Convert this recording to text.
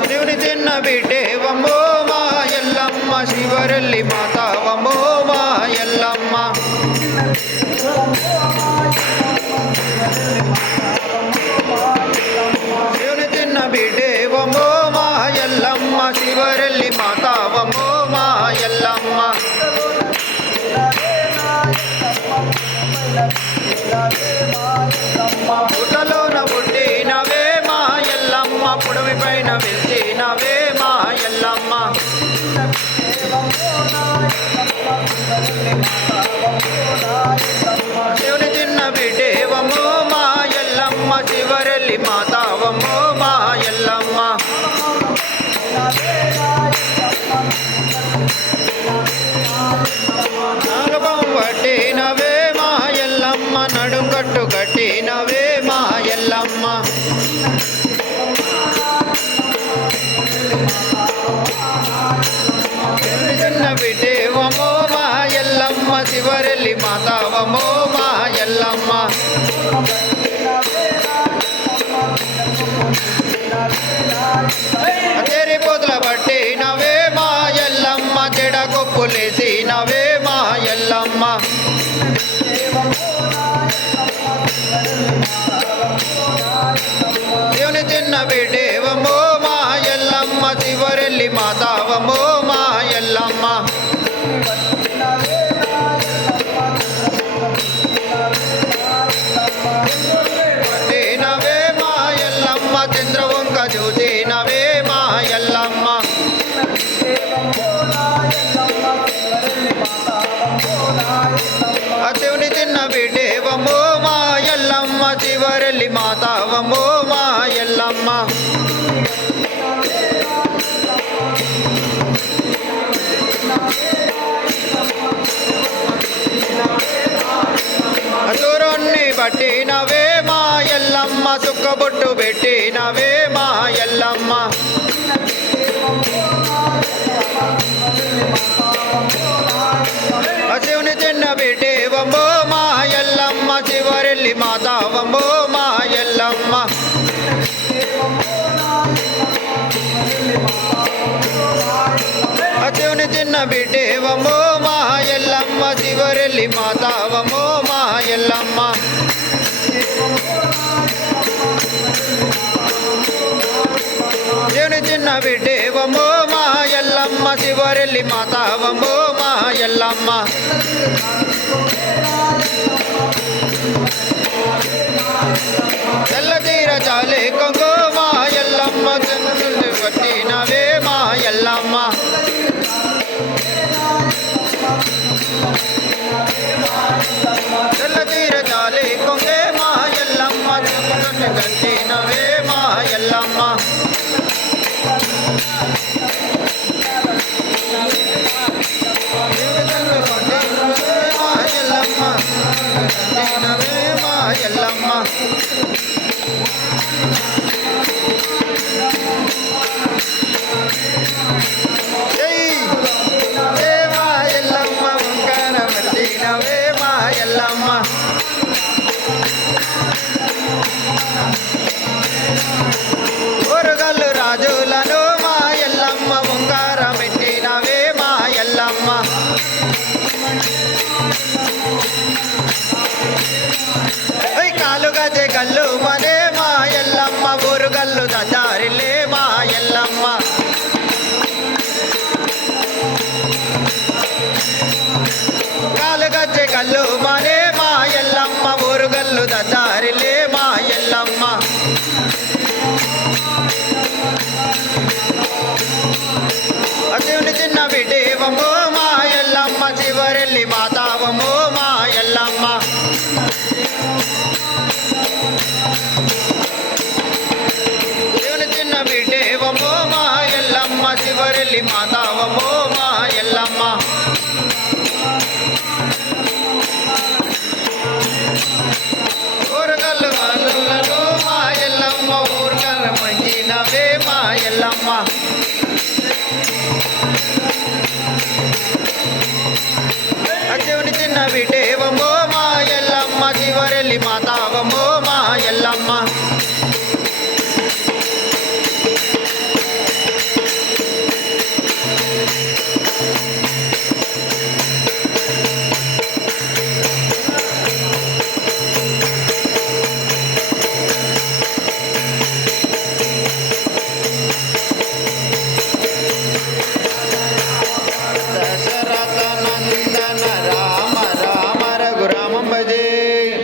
శివుని చిన్న బిడ్డేవమ్మో మా ఎల్లమ్మ శివరెల్లి మాతావమ్మో మా ఎల్లమ్మ శివుని చిన్న బిడ్డేవమ్మో మా ఎల్లమ్మ శివరెల్లి మాతావమ్మో మా ఎల్లమ్మ పుట్టలోన పుట్టినవే మా ఎల్లమ్మ పుడమి పైన వెలిచినవే మా ఎల్లమ్మ శివుని చిన్న బిడ్డేవమ్మో మా ఎల్లమ్మ శివరెల్లి మాతావమ్మో మా ఎల్లమ్మ నాగపం పట్టినవే మా ఎల్లమ్మ నడుం కట్టు కట్టినవే మా ఎల్లమ్మ చిన్న బిడ్డేవమ్మో మా ఎల్లమ్మ శివరెల్లి మాతావమ్మో మా ఎల్లమ్మ చెరి పొదల పట్టినవే మా ఎల్లమ్మ చెడ కొప్పులేసినవే మా ఎల్లమ్మ శివుని చిన్న బిడ్డేవమ్మో మా ఎల్లమ్మ శివరెల్లి మాతావమ్మో మా ఎల్లమ్మ పట్టినవే మా ఎల్లమ్మ చంద్రవంక చూసినవే మా ఎల్లమ్మ శివుని చిన్న బిడ్డేవమ్మో మా ఎల్లమ్మ శివరెల్లి మాతావమ్మో మా ఎల్లమ్మ అసురుణ్ణి పట్టినవే మా ఎల్లమ్మ సుక్కబొట్టు పెట్టినవే మా ఎల్లమ్మ శివుని చిన్న బిడ్డేవమ్మో మా ఎల్లమ్మ శివరెల్లి మాతావమ్మో మా ఎల్లమ్మ శివుని చిన్న బిడ్డేవమ్మో మా ఎల్లమ్మ శివరెల్లి మాతావమ్మో మా ఎల్లమ్మ శివుని చిన్న బిడ్డేవమ్మో మా ఎల్లమ్మ శివరెల్లి మాతావమ్మో మా ఎల్లమ్మ తెల్ల తీర చాలే కొంగో మా ఎల్లమ్మ చంద్రుని పట్టినవే మా ఎల్లమ్మ తెల్ల తీర చాలే కొంగే మా ఎల్లమ్మ చంద్రుని కట్టినవే మా ఎల్లమ్మ ఎల్లమ్మ జై మా ఎల్లమ్మ వంకాన మట్టినవే మా ఎల్లమ్మ ఊరుగల్లు రాజులను మా ఎల్లమ్మ వంకార మెట్టినవే మా ఎల్లమ్మ కాలుగా జగల్లు మనే మా ఎల్లమ్మ ఊరుగల్లు దారిలే మా ఎల్లమ్మ కాలుగా జగల్లు మనే మా ఎల్లమ్మ ఊరుగల్లు దారిలే మా ఎల్లమ్మ శివుని చిన్న బిడ్డేవమ్మో మా ఎల్లమ్మ శివరెల్లి మాతావమ్మో మా ఎల్లమ్మ శివుని చిన్న బిడ్డేవమ్మో మా ఎల్లమ్మ శివరెల్లి మాతావమ్మో మా ఎల్లమ్మ దేవమో